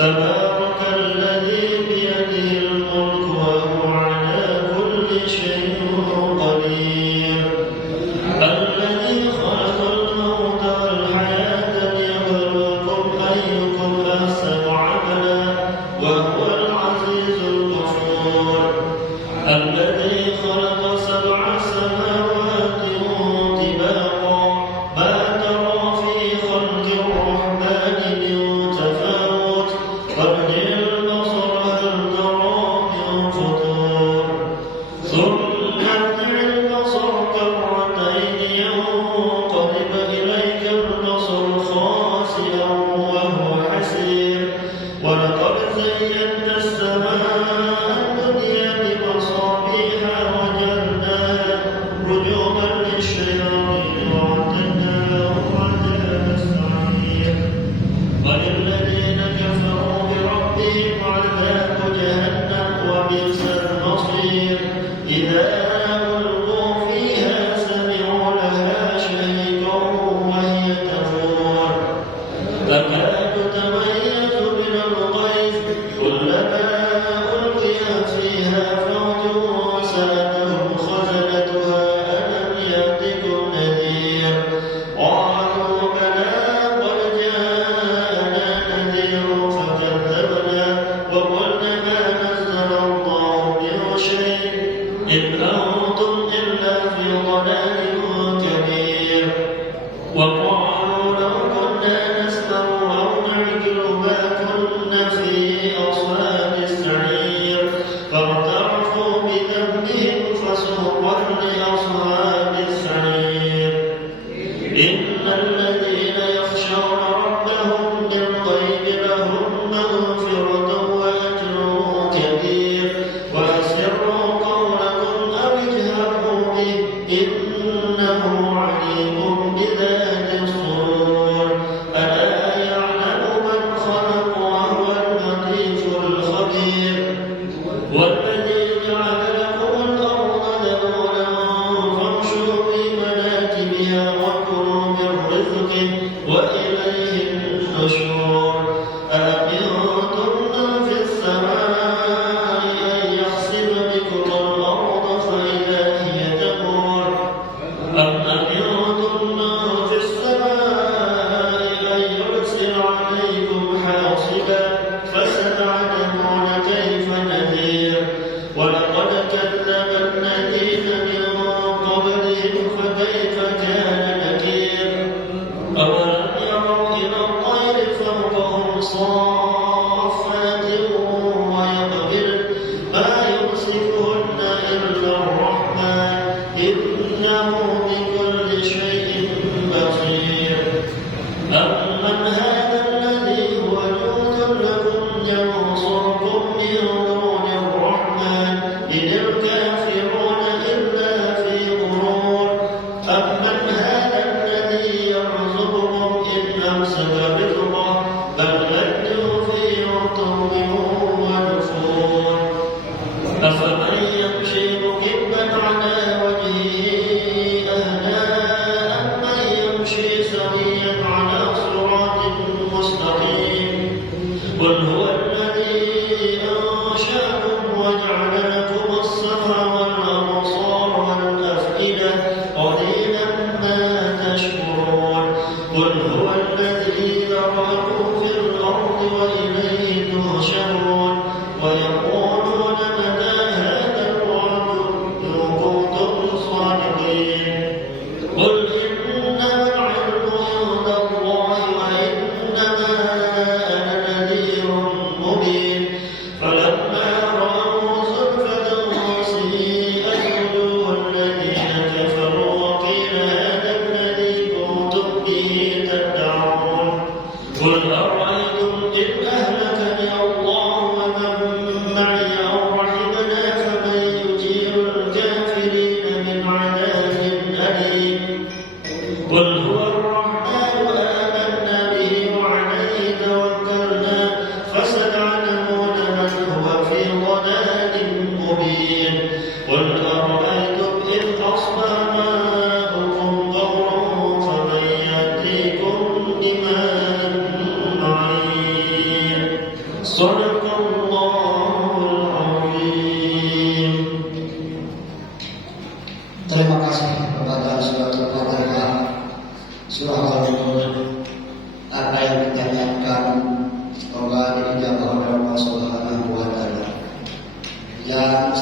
تبارك الذي بيده الملك وهو على كل شيء قدير الذي خلق الموت والحياة ليبلوكم أيكم أحسن عملا وهو العزيز الغفور الذي خلق 7 سماوات طباقا ما ترى في خلق الرحمن من تفاوت وارجع البصر هل ترى من فطور ثم ارجع البصر كرتين ينقلب إليك البصر خاسئا وهو حسير ولقد زينا السماء الدنيا بمصابيح وجعلناها رجوما للشياطين وأعتدنا لهم عذاب السعير وللذين كفروا بربهم عذاب جهنم وبئس المصير إذا ألقوا فيها سمعوا لها شهيقا وهي تفور تكاد تميز من الغيظ كلما ألقي فيها فوج سألهم خزنتها ألم يأتكم نذير قالوا بلى قد جاءنا نذير فكذبنا وقلنا ما نزل الله من شيء إن أنتم إلا في ضلال كبير وقالوا لو كنا نسمع أو نعقل ما كنا في أصحاب السعير فاعترفوا بذنبهم فسوقا لأصحاب السعير إن الذين يخشون ربهم بالغيب لهم مغفرة وأجر كبير وأسروا قولكم أو اجهروا به إنه عليم بذات الصدور ألا يعلم من خلق وهو اللطيف الخبير والذي جعل لكم الأرض ذلولا فامشوا في مناكبها وكلوا من رزقه وإليه النشور أأمنتم من في السماء أن يخسف بكم الأرض فإذا هي تمور أم أمنتم من في السماء أن يرسل عليكم حاصبا فستعلمون كيف نذير ولقد كذب الذين من قبلهم فكيف كان نكير أولم يروا إلى الطير فوقهم صافات ويقبل ما يمسكهن إلا الرحمن إنه بكل شيء بصير أمن هذا الذي هو جند لكم ينصركم من دون الرحمن إن الكافرون إلا في غرور أمن هذا الذي يرزقكم إن أمسك رزقه بل لجوا في عتو ونفور أفمن يمشي مكبا على وجهه أهدى أمن يمشي سويا على صراط مستقيم قل هو الذي أنشأكم وجعل لكم السمع والأبصار والأفئدة قليلا ما تشكرون قل هو الذي ذرأكم في الأرض وإليه تحشرون ويقولون متى هذا الوعد إن كنتم صادقين قل إنما العلم عند الله وإنما أنا نذير مبين فلما رأوا زلفة سيئت وجوه الذين كفروا وقيل هذا الذي كنتم به تدعون قل أرأيتم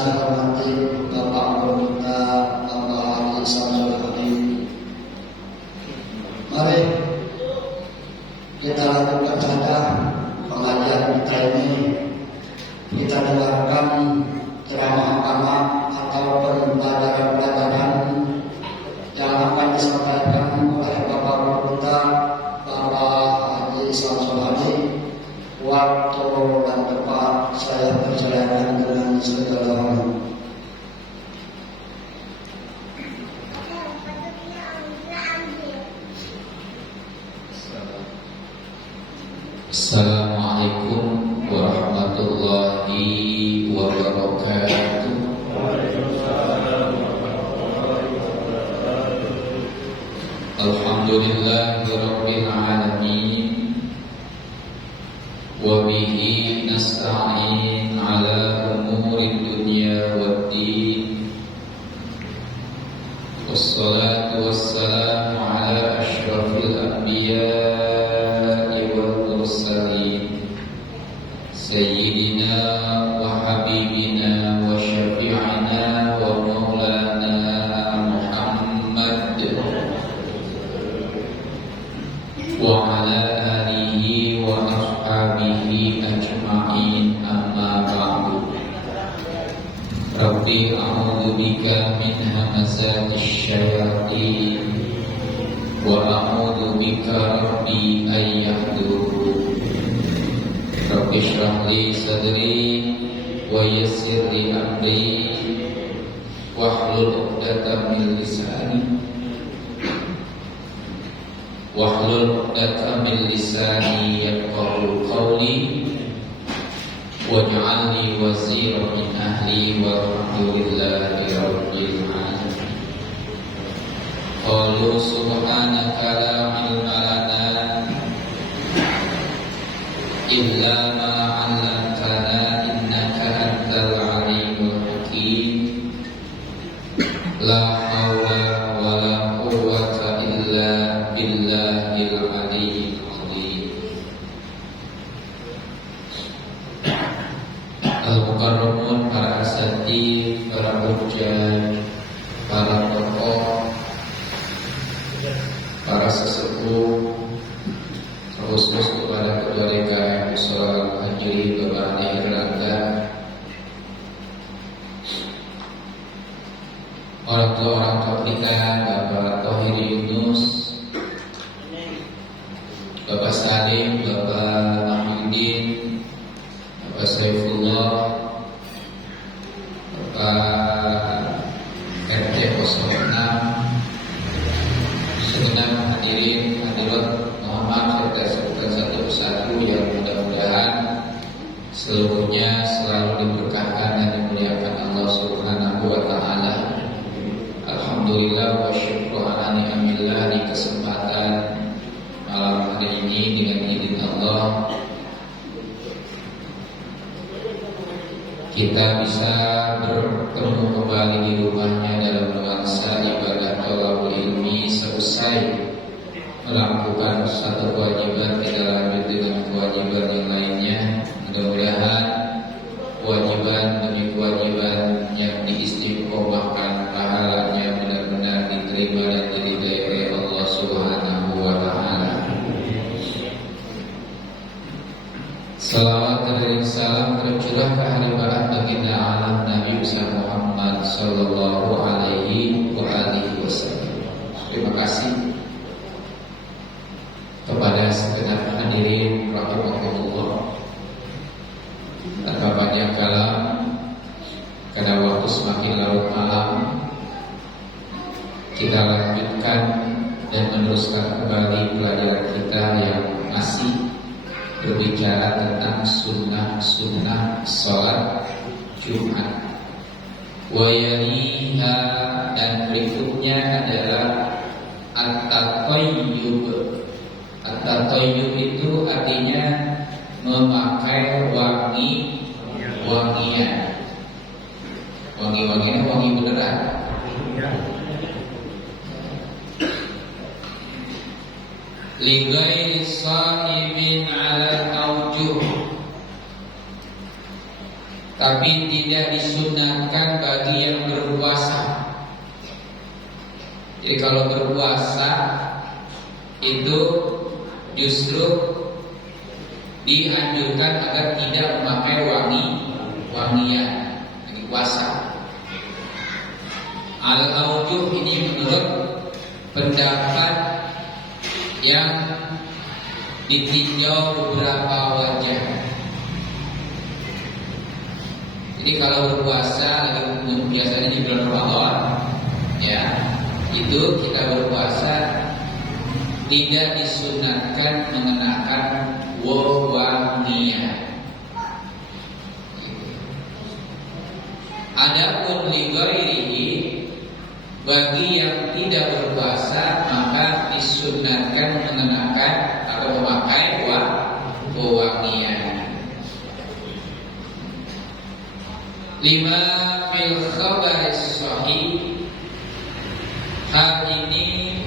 saya hormati Bapak Guru kita, Bapak Haji Samsul Hadi. Mari kita lakukan saja pengajian kita ini. Kita dengarkan ceramah-ceramah atau pelajaran-pelajaran yang akan disampaikan oleh Bapak Guru kita, Bapak Haji Samsul Hadi. Waktu dan tempat saya persilakan dengan segala hormat. Assalamualaikum warahmatullahi wabarakatuh. Alhamdulillahirabbil alamin. Wa bihi nasta'in ala umurid dunya waddin. Wassalatu wassalamu ala asyrafil anbiya'i wal mursalin sayyidina wa habibina wa syafi'ina wa maulana Muhammad wa ala alihi wa ashabihi ajma'in, amma ba'du. Rabbi a'udzu bika min hamazatis syayatin wa a'udzu bika rabbi an yahdurun. Rabbi shrah li sadri wa yassir li amri wahlul 'uqdatam min lisani yafqahu qawli waj'alni waziran min ahli walhamdulillahi rabbil alamin. Qalu subhanaka la ilma lana illa ma 'allamtana innaka antal alimul hakim. La haula wala quwwata illa billahil aliyyil azim. Al-mukarramun, para asatidz, para hujjah, para tokoh, para sesepuh, khusus kepada ketua DKM Mushola Al-Hajri Bapak Ali Herlangga, orang tua kita, Bapak Thohir Yunus, Bapak Salim, Bapak Mahmudin, Bapak Saifullah, Bapak RT 06, segenap hadirin hadirat, mohon maaf saya sebutkan satu persatu yang mudah-mudahan seluruhnya selalu diberkahkan dan dimuliakan Allah Subhanahu wa taala. Alhamdulillah wa syukur ala ni'amillah, di kesempatan malam hari ini dengan izin Allah kita bisa bertemu kembali di rumahnya dalam nuansa ibadah thalabul ilmi, selesai melakukan satu kewajiban kita lanjut dengan kewajiban yang lainnya. Mudah-mudahan kewajiban demi kewajiban yang diistiqomahkan pahalanya benar-benar diterima dan diridai oleh Allah Subhanahu wa taala. Salawat dan salam tercurah ke hadirat baginda alam Nabi Muhammad sallallahu alaihi wa alihi wasallam. Terima kasih kepada segenap hadirin rahimahullah. Tanpa banyak kalam, karena waktu semakin larut malam, kita lanjutkan dan meneruskan kembali pelajaran kita yang masih berbicara tentang sunnah sholat Jumat. Wayaniha, dan berikutnya adalah at-tatayyub. At-tatayyub itu artinya memakai wangian. Wangi-wangian, wangi beneran. Lighairi sahibin ala aujuh, tapi tidak disunatkan bagi yang berpuasa. Jadi kalau berpuasa itu justru dianjurkan agar tidak memakai wangian lagi puasa. Al-Aujuh ini menurut pendapat yang ditinjau beberapa wajah. Jadi kalau berpuasa biasanya di bulan Ramadan, ya, itu kita berpuasa tidak disunatkan mengenakan wangian. Adapun li ghairihi, bagi yang tidak berpuasa maka disunatkan mengenakan atau memakai wangian. 5 fil khabaris sahih, hal ini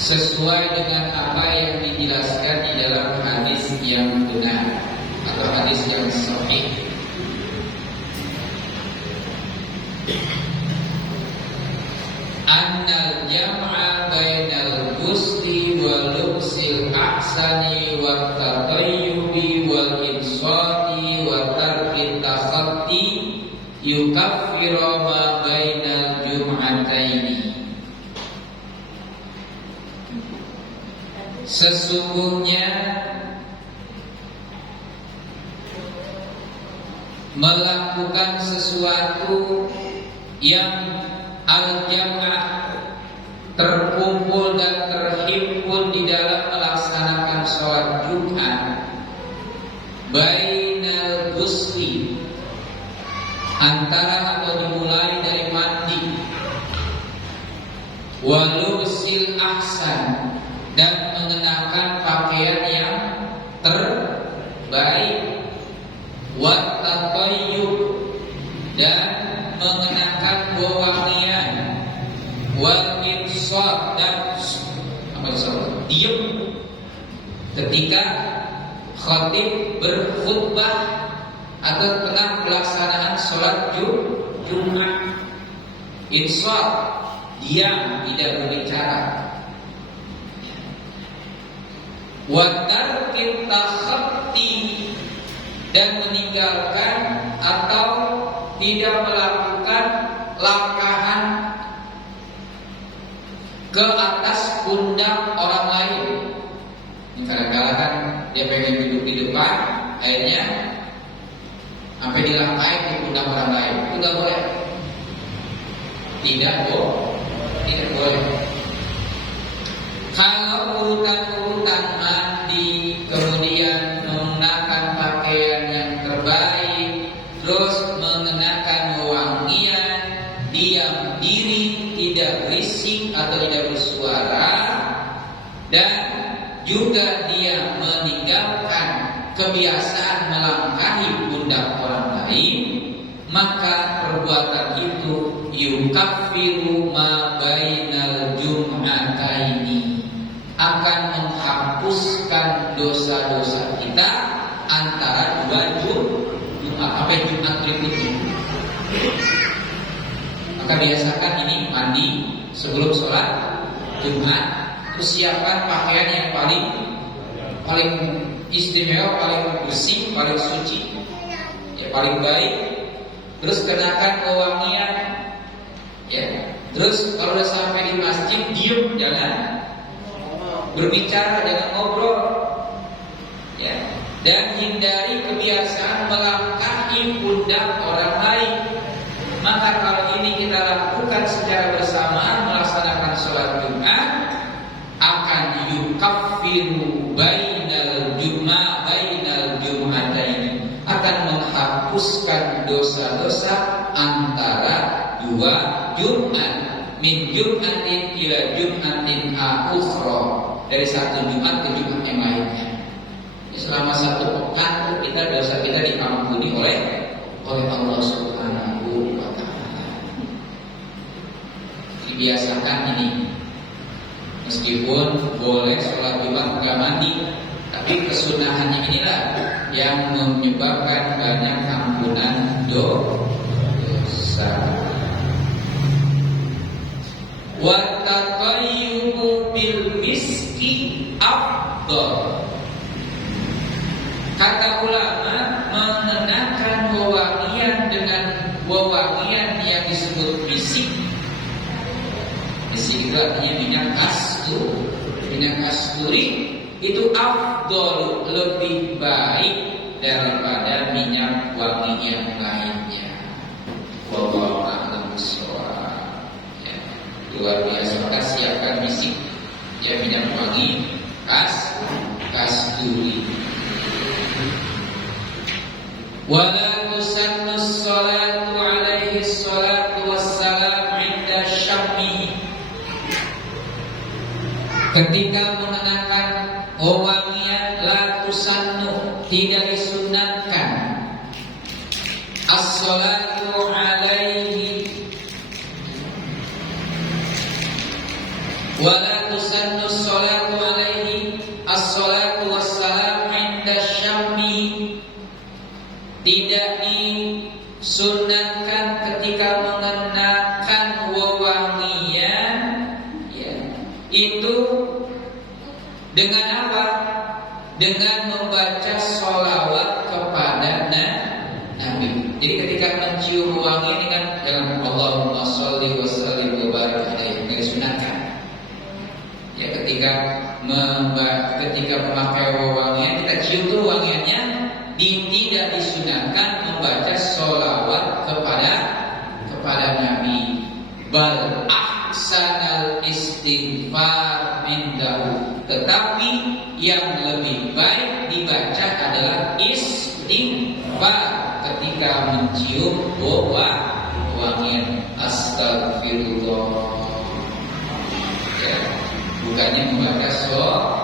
sesuai dengan apa yang dijelaskan di dalam hadis yang benar atau hadis yang sahih. Annal jam'a bainal ghusli wa lubsil ahsani wa tatayyubi wal insati wa tarki takhatti yukaffiru ma bainal jum'ataini. Sesungguhnya melakukan sesuatu yang al-jam'ah, terkumpul dan terhimpun di dalam melaksanakan sholat Jumat, bainal ghusli, antara atau dimulai dari mandi, walusil ahsan, dan mengenakan pakaian yang terbaik, wattatayyub, dan mengenakan wangian, wal insat, dan diam ketika khatib berkhutbah atau tengah pelaksanaan sholat Jumat. Insat, diam, tidak berbicara. Wa tarki takhatti, dan meninggalkan atau tidak melakukan langkahan ke atas pundak orang lain. Kadang-kadang kan dia pengen duduk di depan, akhirnya sampai dilangkahin di pundak orang lain. Itu nggak boleh. Tidak boleh. Kalau urutan mandi, kemudian menggunakan pakaian yang terbaik, terus mengenakan wangian, diam diri, tidak berisik atau tidak bersuara, dan juga dia meninggalkan kebiasaan melangkahi pundak orang lain, maka perbuatan itu yukaffiru ma bainal jum'ataini, akan menghapuskan dosa-dosa kita antara dua Jumat sampai Jumat berikutnya. Maka biasakan ini mandi sebelum sholat Jumat, persiapan pakaian yang paling istimewa, paling bersih, paling suci, ya paling baik. Terus kenakan wangian, ya. Terus kalau udah sampai di masjid, diam, jangan berbicara, jangan ngobrol, ya. Dan hindari kebiasaan melangkahi pundak orang lain. Maka kalau ini kita lakukan secara bersamaan melaksanakan sholat Jumat, akan yukaffiru bainal jum'ataini, akan menghapuskan dosa-dosa antara dua Jumat, min Jum'atin ila Jum'atin ukhra, dari satu Jumat ke Jumat yang lainnya. Selama satu pekan dosa kita diampuni oleh Allah Subhanahu wa ta'ala. Dibiasakan ini. Meskipun boleh sholat Jumat gak mandi, tapi kesunahannya inilah yang menyebabkan banyak ampunan dosa. Wa tatayyubu bil miski afdal. Kata ulama, mengenakan wewangian dengan wewangian yang disebut misik. Misik itu artinya minyak kasturi itu afdal, lebih baik daripada minyak wangi yang lainnya. Wallahu a'lam bishawab. Ya, luar biasa. Maka siapkan misik, ya, minyak wangi kasturi. Wala tusannu sholatu alaihi sholatu wassalam inda syammi. Ketika mengenakan wewangian la tusannu, tidak disunatkan as-sholatu alaihi wala tusannu sholatu alaihi as-sholatu wassalam inda syammi. Tidak disunatkan ketika mengenakan wewangian, ya, itu dengan apa? Dengan membaca sholawat kepada Nabi. Jadi ketika mencium wangi ini kan dengan Allahumma sholli wa sallim wa barik alaihi, disunatkan. Ya, ketika memakai wewangian, kita cium tuh wangiannya. Tidak disunatkan membaca sholawat kepada Nabi. Bal ahsanal istighfar mindahu. Tetapi yang lebih baik dibaca adalah istighfar ketika mencium wangian. Astagfirullah, ya, bukannya membaca sholawat.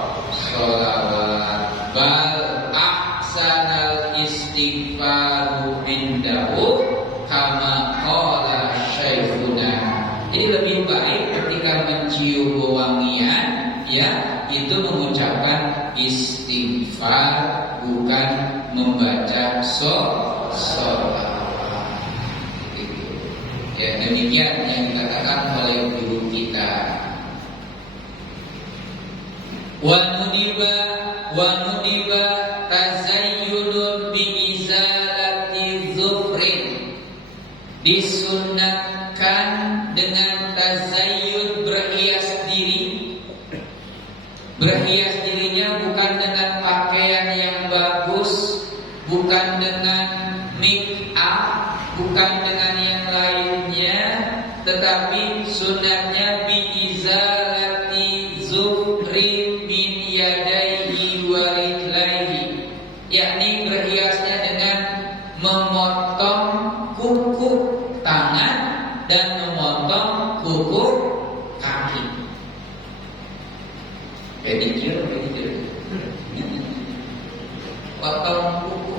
Bal ahsanal istighfaru indahu kama qala syekhuna. Jadi lebih baik ketika mencium wewangian, ya, itu mengucapkan istighfar, bukan membaca sholawat. Ya, demikian yang dikatakan oleh guru kita. Wa nudiba tazayyunun bi izalati dzufrin. Disunnatkan dengan tazayyun, berhias diri. Berhias dirinya bukan dengan pakaian yang bagus, bukan dengan make up, bukan dengan yang lainnya, tetapi sunnahnya bi izalati dzufrin min yadaihi wa rijlaihi, yakni berhiasnya dengan memotong kuku tangan dan memotong kuku kaki. Pedicure. Potong kuku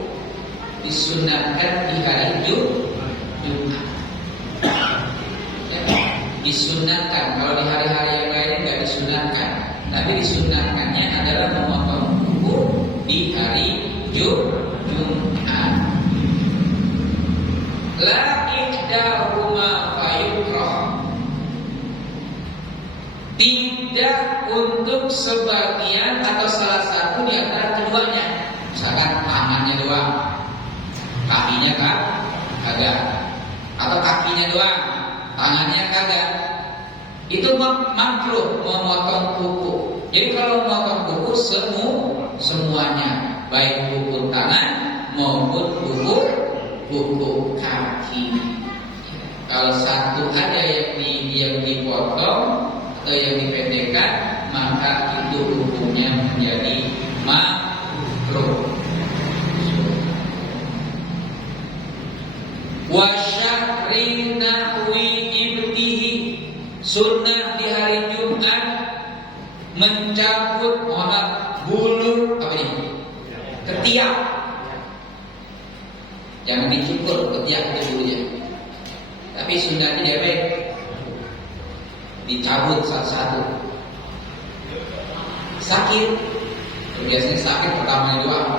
disunatkan di hari Jumat. Disunatkan, kalau di hari-hari yang lain nggak disunatkan, tapi disunatkannya adalah memotong kuku di hari Jumat. La ihdahuma fayukrah. Tidak untuk sebagian atau salah satu di antara keduanya. Misalkan tangannya doang, kakinya kagak, atau kakinya doang, tangannya kagak. Itu makruh memotong kuku. Jadi kalau memotong kuku semuanya, baik kuku tangan maupun kuku kaki. Kalau satu ada yang dipotong atau yang dipendekkan, maka itu hukumnya menjadi makruh. Wa syahri nahwi ibtihi. Sunnah di hari Jumat mencabut bulu apa ini? Ketiak. Jangan dicukur ketiak itu bulunya. Tapi sunnahnya dia baik, dicabut satu-satu. Sakit, biasanya sakit pertama doang.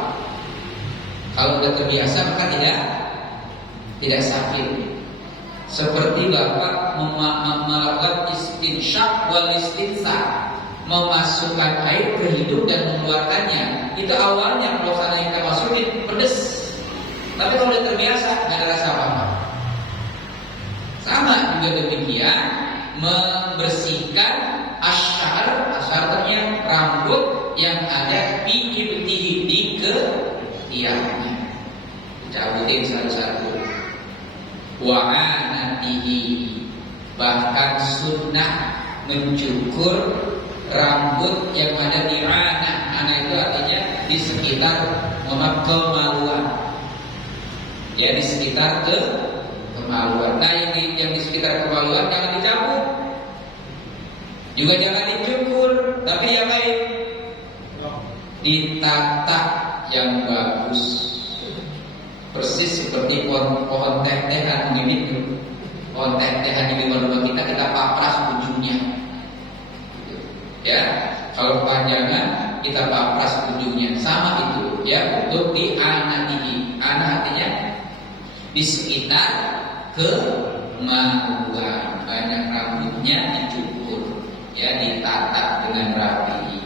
Kalau udah terbiasa maka tidak sakit. Seperti Bapak melakukan istinsyak wal istinsar, memasukkan air ke hidung dan mengeluarkannya. Itu awalnya kalau sana kita masukin pedes, tapi kalau udah terbiasa nggak ada rasa apa-apa. Sama juga demikian membersihkan asyar ternyata rambut yang ada di ketiaknya, dicabutin satu-satu. Wa'anatihi, bahkan sunnah mencukur rambut yang ada di ranah. Ranah itu artinya di sekitar kemaluan, ya di sekitar kemaluan. Nah yang di sekitar kemaluan jangan dicabut, juga jangan dicukur, tapi diapain? Ditata yang bagus. Persis seperti pohon teh-tehan begini. Pohon teh-tehan di rumah kita papras ujungnya. Ya, kalau kepanjangan kita papras ujungnya. Sama itu, ya, untuk di anatihi. Ana artinya di sekitar kemaluan. Banyak rambutnya dicukur, ya, ditata dengan rapi.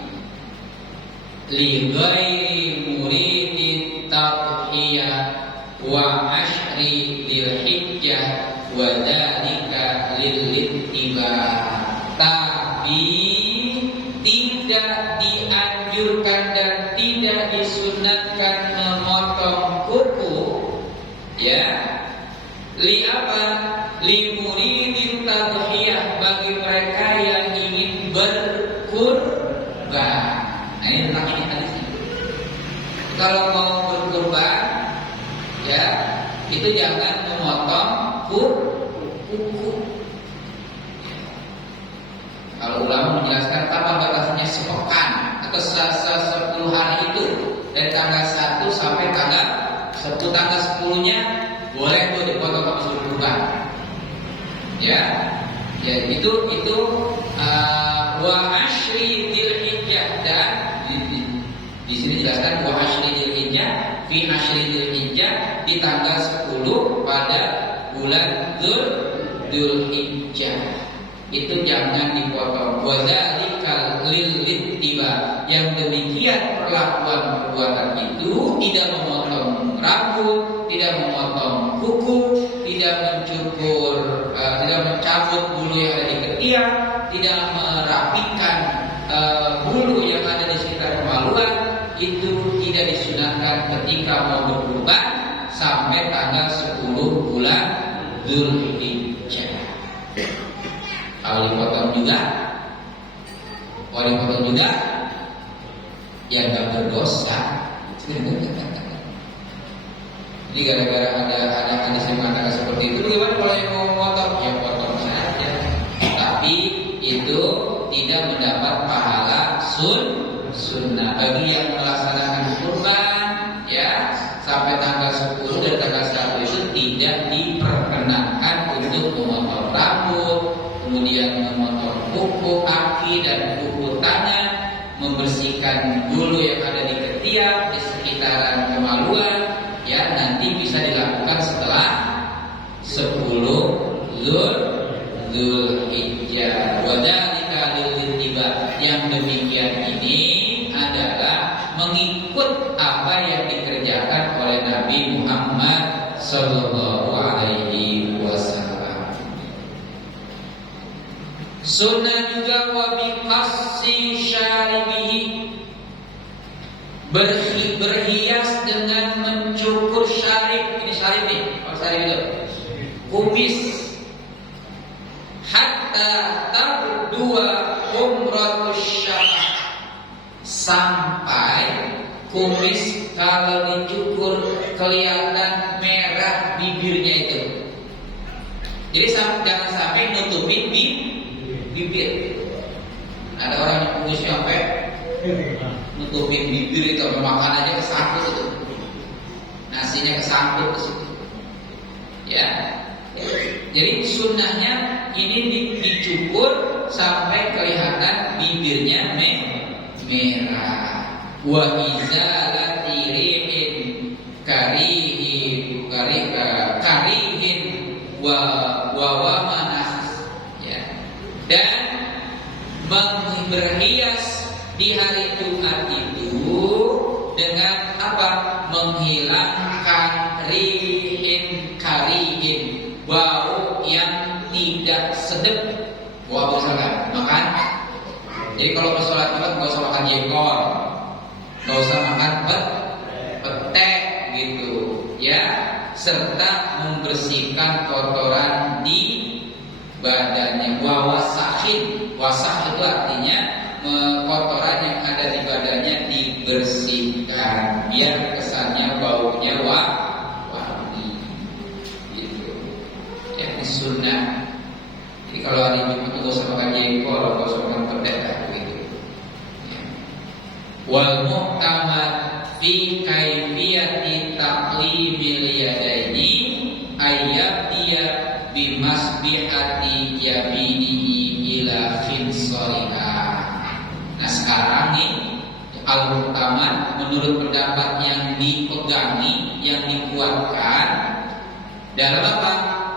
Li ghairi muridit tadhiyah wa ashri lil hijjah wa dzalika lil ittiba. Tapi tidak dianjurkan dan tidak disunatkan memotong kuku, ya. Li apa? Li muridin tadhiyah, bagi mereka yang ingin berkurban. Nah, ini tentang ini tadi. Kalau mau berkurban, ya, itu jangan memotong kuku. Kalau ulama menjelaskan kapan batasnya, sepekan atau 10 hari itu, dari tanggal 1 sampai tanggal 10-nya boleh tuh dipotong sama suruh kurban. Ya, itu wa ashri dzulhijjah, dan di sini dijelaskan wa ashri dzulhijjah, fi ashri dzulhijjah, di tanggal 10 pada bulan Dzulhijjah. Itu jangan dipotong. Wa dzalikal lil ittiba, yang demikian perbuatan itu tidak memotong rambut, tidak memotong kuku, tidak mencukur, tidak mencabut bulu yang ada di ketiak, tidak merapikan bulu yang ada di sekitar kemaluan. Itu tidak disunahkan ketika mau berkurban sampai tanggal 10 bulan Dzulhijjah. Kalau dipotong juga, yang gak berdosa. Jadi gara-gara ada hadis yang mengatakan seperti itu, bagaimana kalau yang mau potong? Ya potong saja. Tapi itu tidak mendapat pahala sunnah. Bagi yang melaksanakan kurban, ya, sampai tanggal 10 dan tanggal 1 itu tidak diperkenankan untuk memotong rambut, kemudian memotong kuku kaki dan kuku tangan, membersihkan bulu yang ada di ketiak, di sekitaran kemaluan, ya, nanti bisa dilakukan setelah 10 Dzulhijjah. Wa dzalika lil ittiba, yang demikian ini adalah mengikut apa yang dikerjakan oleh Nabi Muhammad sallallahu alaihi wasallam. Sunnah juga wa bi qassi syaribihi, berhias dengan mencukur syarib. Ini syarib nih, apa syarib itu? Kumis. Hatta tabdua umratus syarab, sampai kumis kalau dicukur kelihatan merah bibirnya itu. Jadi jangan sampai nutupin bibir. Ada orang yang kumisnya sampai nutupin bibir, itu makan aja kesangkut itu, nasinya kesangkut ke situ. Ya, jadi sunnahnya ini dicukur sampai kelihatan bibirnya merah. Wa izalati rihin karihi wa manah, ya. Dan berhias di hari Jumat itu dengan apa? Menghilangkan rihin karihin, bau yang tidak sedap. Bau misalkan makan. Jadi kalau mau sholat Jumat nggak usah makan jengkol, nggak usah makan petek gitu, ya. Serta membersihkan kotoran di badannya. Wasahin, wasah itu artinya kotoran yang ada di badannya dibersihkan biar kesannya baunya wangi gitu. Ya, ini sunnah. Jadi kalau hari Jumat itu gak usah makan jengkol, gak usah makan pedet gitu. Ya. Wal muhtamad fi kaifiyati taqlimil yadaini ayyabdiya bimasbihati yaminihi ila khinsariha. Nah sekarang nih al-muhtamad menurut pendapat yang dipegangi, yang dikuatkan dalam apa?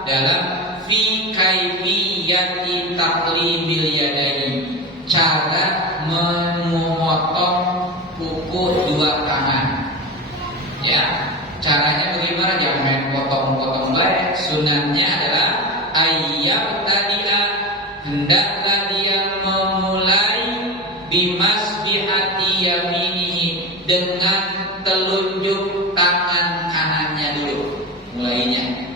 Dalam fi kaifiyati taqlimil yadaini, cara memotong kuku dua tangan. Ya, caranya bagaimana? Jangan main potong-potong baik. Sunatnya adalah ayyab tadi'a, hendaklah dia memulai bimasbihati yaminihi, dengan telunjuk tangan kanannya dulu mulainya.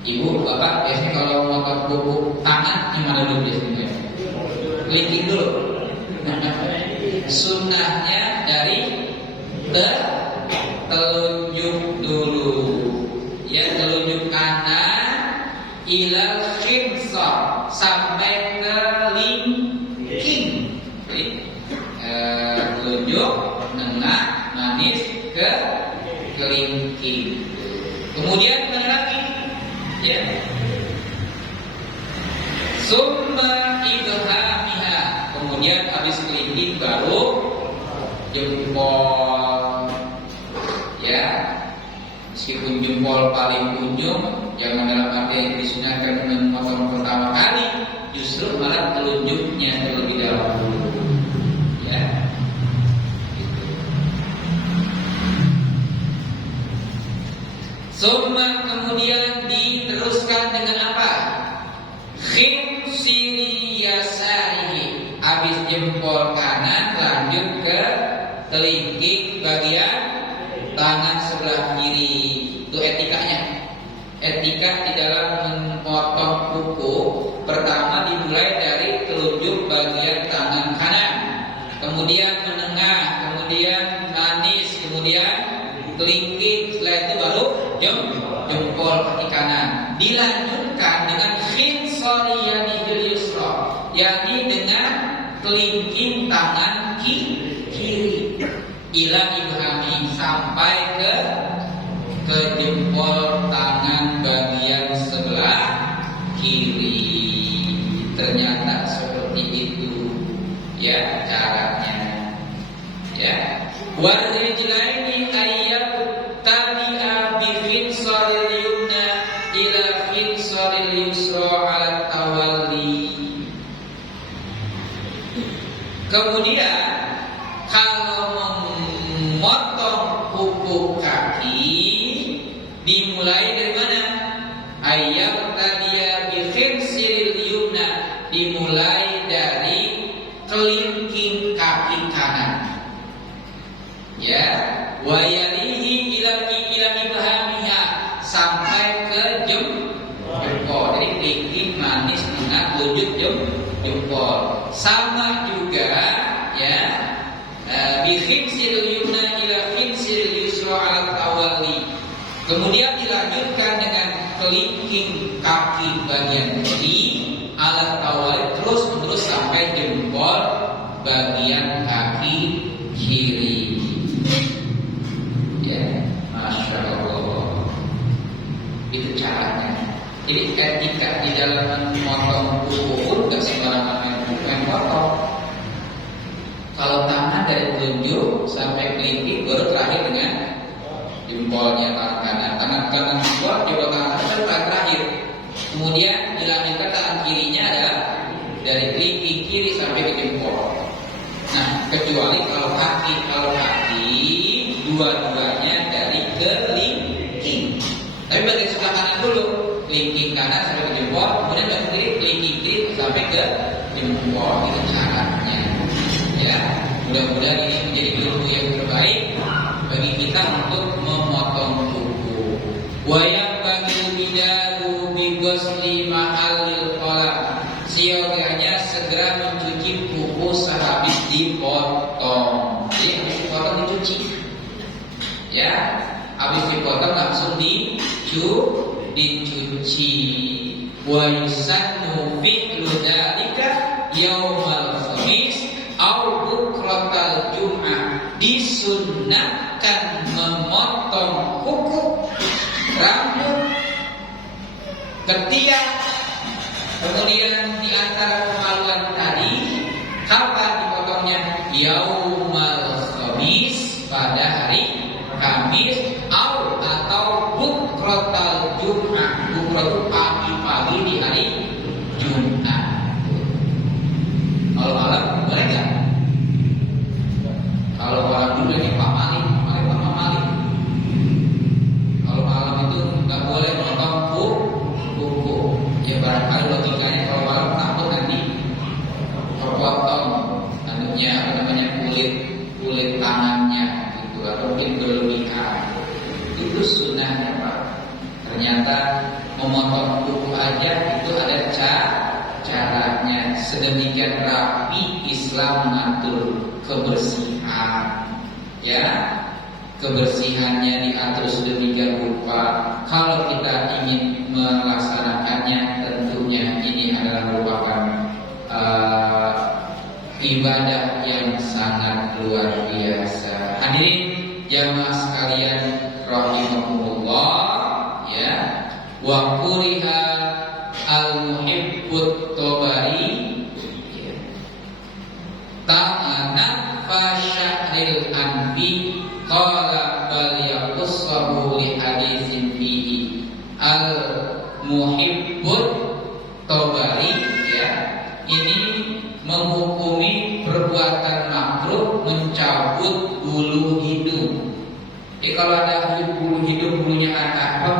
Ibu, bapak biasanya kalau memotong kuku tangan gimana dulu biasanya? Kelingking dulu. Sunnahnya dari telunjuk dulu, ya, telunjuk kanan ilal khinsar sampai ke lingking. Telunjuk nengah manis ke kelingking. Kemudian mana lagi? Ya. Summa ibhamiha, kemudian habis kelingking baru jempol. Ya, meskipun jempol paling ujung, jangan dalam arti yang disunahkan memotong pertama kali, justru malah telunjuknya terlebih dahulu. Ya. Summa kemudian diteruskan dengan apa? Khinsiri yasarihi, habis jempol kanan lanjut ke kelingking bagian tangan sebelah kiri. Itu etikanya. Etika di dalam memotong kuku, pertama dimulai dari telunjuk bagian tangan kanan, kemudian menengah, kemudian manis, kemudian kelingking, setelah itu baru jempol kaki kanan. Dilanjutkan dengan khinsari yadil yusra, yakni dengan kelingking tangan kiri ila ibhami, sampai ke jempol tangan bagian sebelah kiri. Ternyata seperti itu, ya, caranya. Ya, warijlaini ayyab tabi'a bi khinsaril yumna ila khinsaril yusra ala tawalli. Kemudian kalau memotong kuku kaki dimulai dari mana? Ayyab tadiya bi khinsaril yumna, dimulai dari kelingking kaki kanan. Ya, wa yalihi ila ibhamiha, sampai ke jempol. Jadi kelingking manis tengah wujud jempol. Sama juga, ya, bi khinsiril yumna ila khinsiril yusra ala tawalli. Kemudian dilanjutkan dengan kelingking kaki bagian kiri ala tawalli, terus menerus sampai jempol bagian kaki kiri. Ya, Masya Allah. Itu caranya. Jadi etika di dalam memotong kuku pun gak sembarangan main potong. Kalau tangan dari telunjuk sampai kelingking, baru terakhir dengan jempolnya tangan kanan. Tangan kanan jempol, jempol tangan kanan terakhir. Kemudian dilanjutkan tangan kirinya adalah dari kelingking kiri sampai ke jempol. Nah, kecuali kalau kaki dua-duanya dari kelingking. Tapi bagian sebelah kanan dulu, kelingking kanan sampai ke jempol, kemudian bagian kiri kelingking kiri sampai ke jempol. Itu caranya. Ya, mudah-mudahan ini menjadi ilmu yang terbaik bagi kita untuk memotong kuku. Wayang bagi bidaru bigosli mahalil kolam. Siogianya segera mencuci kuku sehabis dipotong. Jadi habis dipotong dicuci. Ya, habis dipotong langsung dicuci. Wa yusannu fi'lu dzalika yaumal khamis au bukratal jum'ah. Disunnahkan memotong kuku, rambut, ketiak, kemudian di antara kemaluan tadi, kapan dipotongnya? Yaumal khamis, pada hari Kamis, atau bukratal jum'ah. Bukra itu pagi-pagi di hari Jumat. Kalau malam boleh nggak? Kalau malam dulu ini Pak Malik. Kalau malam itu nggak boleh potong kuku. Ya barangkali logikanya kalau malam takut nanti terpotong kulit tangannya gitu, atau mungkin berlebihan. Itu sunnahnya Pak. Ternyata memotong kuku aja itu ada caranya. Sedemikian rapi Islam mengatur kebersihan. Ya, kebersihannya diatur sedemikian rupa. Kalau kita ingin melaksanakannya, tentunya ini adalah merupakan ibadah yang sangat luar biasa. Hadirin jamaah sekalian rahimakumullah, ya. Wa kuriha al-muhibbut tabari ta'ana fa syahril anbi qala bal yaqussahu li haditsin fihi. Al-muhibbut tabari, ya, ini menghukumi perbuatan makruh mencabut bulu hidung. Kalau ada bulu hidung, bulunya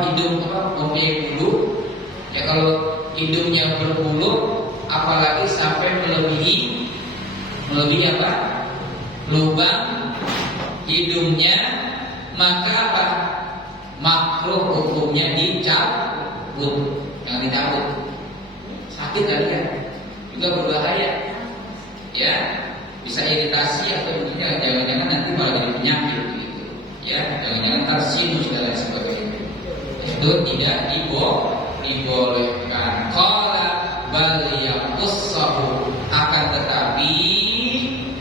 hidung mempunyai bulu. Ya, kalau hidungnya berbulu, apalagi sampai melebihi apa? Lubang hidungnya, maka apa? Makruh hukumnya dicabut. Yang dicabut sakit kali ya, juga berbahaya. Ya, bisa iritasi atau mungkin jangan-jangan nanti malah jadi penyakit gitu. Ya, jangan-jangan tersinus dan lain sebagainya. Itu tidak dibolehkan. Qala bal yaqussahu, akan tetapi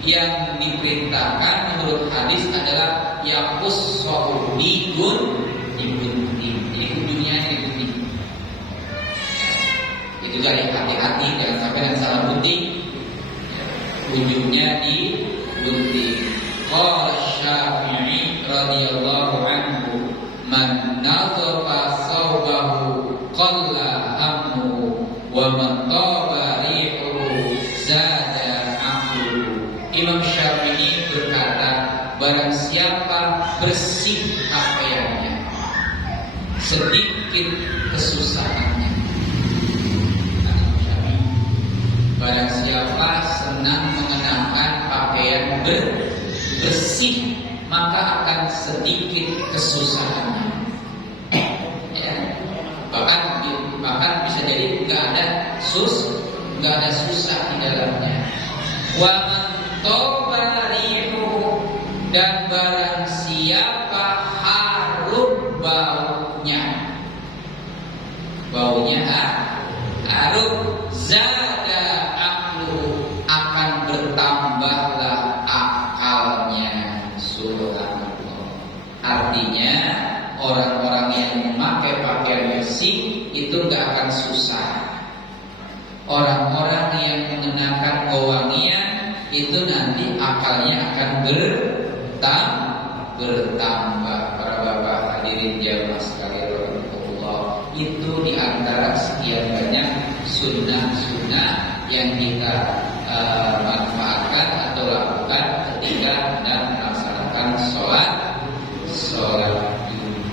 yang diperintahkan menurut hadis adalah yaqussahu digunting. Jadi ujungnya digunting. Itu jadi hati-hati, jangan sampai yang salah gunting. Ujungnya digunting. Qala Syafi'i radhiyallahu anhu, man nadhafa thawbahu qalla hammu wa man taba rihuhu zada aqluhu. Imam Syafi'i berkata, barang siapa bersih pakaiannya, sedikit kesusahannya. Barang siapa senang mengenakan pakaian bersih, maka akan sedikit kesusahannya. Ya. Bahkan bisa jadi nggak ada susah di dalamnya. Wa man toba rihuhu, dan barang siapa harum baunya harum, zada aqlu, akan bertambahlah akalnya. Subhanallah. Artinya orang-orang yang memakai pakaian bersih itu nggak akan susah. Orang-orang yang mengenakan wewangian itu nanti akalnya akan bertambah. Para bapak hadirin jamaah sekalian, itu diantara sekian sunnah-sunnah yang kita manfaatkan atau lakukan ketika sedang melaksanakan sholat Jumat.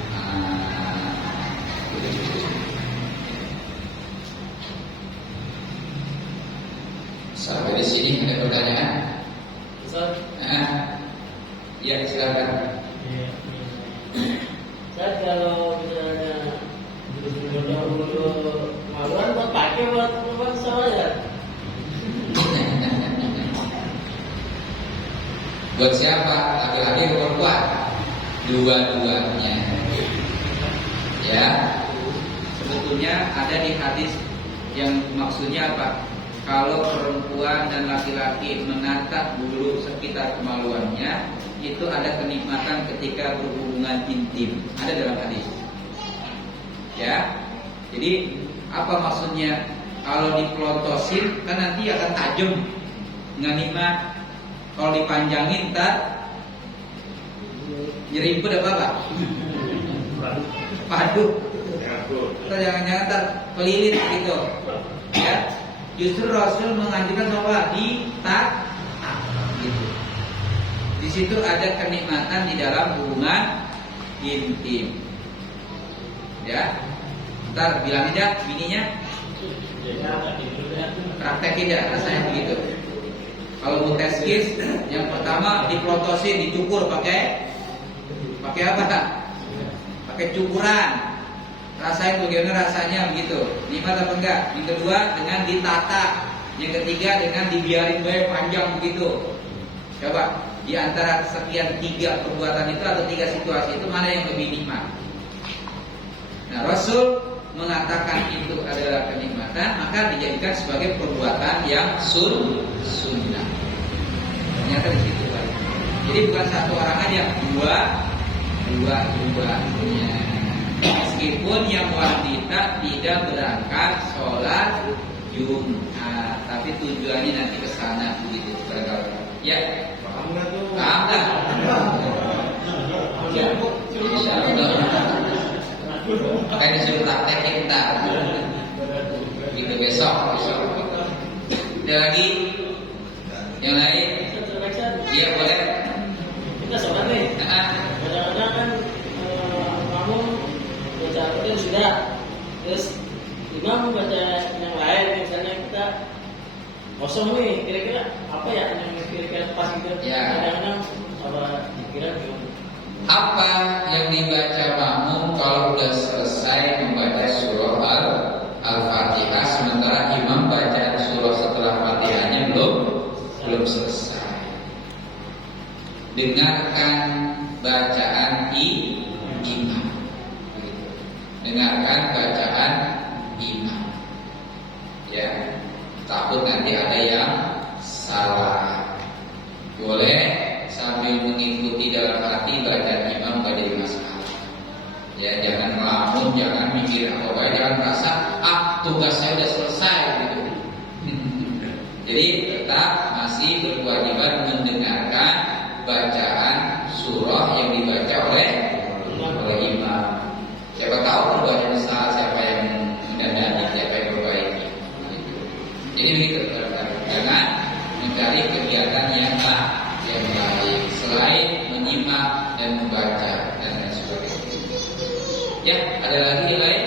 Sampai di sini ada pertanyaan? Ya, silakan. Saya kalau misalnya bulu maluan buat pakai buat sholat. Buat siapa? Laki-laki atau perempuan? Dua-duanya. Ya. Sebetulnya ada di hadis yang maksudnya apa? Kalau perempuan dan laki-laki menatap bulu sekitar kemaluannya, itu ada kenikmatan ketika berhubungan intim. Ada dalam hadis. Ya. Jadi apa maksudnya? Kalau diplotosin kan nanti akan tajam, nggak nikmat. Kalau dipanjangin ntar nyerimpet apa? Padu. Atau jangan-jangan ntar pelilit gitu. Ya. Justru Rasul menganjurkan bahwa ditaat gitu. Di situ ada kenikmatan di dalam hubungan intim. Ya. Ntar bilang aja bininya praktekin ya, rasanya begitu. Kalau mau tes kis, yang pertama diplotosin, dicukur pakai apa? Pakai cukuran. Rasain bagaimana rasanya begitu. Nikmat apa enggak? Yang kedua dengan ditata. Yang ketiga dengan dibiarin baik panjang begitu. Coba di antara sekian 3 perbuatan itu atau 3 situasi itu mana yang lebih nikmat? Nah, Rasul mengatakan itu adalah kenikmatan, maka dijadikan sebagai perbuatan yang sunnah. Ternyata di situ Pak. Jadi bukan satu orang aja, dua-duanya. Meskipun yang wanita tidak berangkat sholat Jumat, tapi tujuannya nanti ke sana begitu. Ya, paham nggak tuh? Paham nggak? Makanya disuruh praktekin ntar. Gitu besok. Ada lagi? Yang lain? Iya boleh. Kita sholat nih. Kadang-kadang kan kamu baca Al-Quran sudah, terus imam baca yang lain, misalnya kita kosong nih, kira-kira apa ya yang kira-kira pas gitu? Ya. Kadang-kadang apa pikiran gimana? Apa yang dibaca makmum kalau sudah selesai membaca surah Al-Fatihah, sementara imam bacaan surah setelah Fatihahnya belum selesai. Dengarkan bacaan imam. Dengarkan bacaan imam. Ya, takut nanti ada yang salah. Boleh sambil mengikuti dalam hati bacaan imam pada masalah. Ya, jangan melamun, jangan mikir apa-apa, jangan merasa tugasnya sudah selesai gitu. Jadi tetap masih berkewajiban mendengarkan bacaan surah yang dibaca oleh imam. Siapa tahu perbuatan salah, siapa yang mendandani, siapa yang perbaiki. Jadi begitu, jangan mencari kegiatan yang baik selain menyimak dan membaca dan lain sebagainya. Ya, ada lagi yang lain?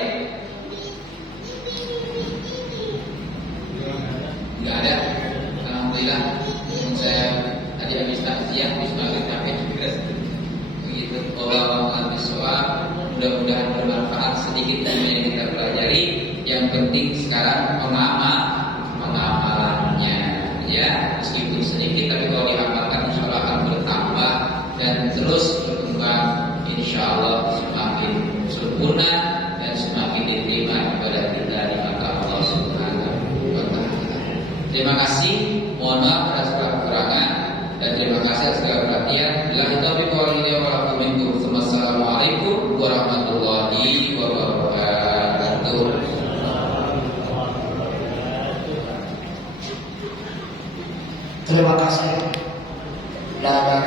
Enggak ada. Alhamdulillah. Saya tadi habis takziah, habis maghrib sampai juga. Begitu. Wallahu a'lam. Mudah-mudahan bermanfaat sedikit yang kita pelajari. Yang penting sekarang pengamalannya. Ya, meskipun sedikit tapi kalau dihafalkan insyaallah akan bertambah dan terus berkembang, insyaallah semakin sempurna dan semakin diterima ibadah kita di mata Allah Subhanahu wa taala. Terima kasih, mohon maaf atas kekurangan dan terima kasih atas segala perhatian. Billahi taufiq wal hidayah wa lakum minkum. Wassalamualaikum warahmatullahi wabarakatuh. Terima kasih.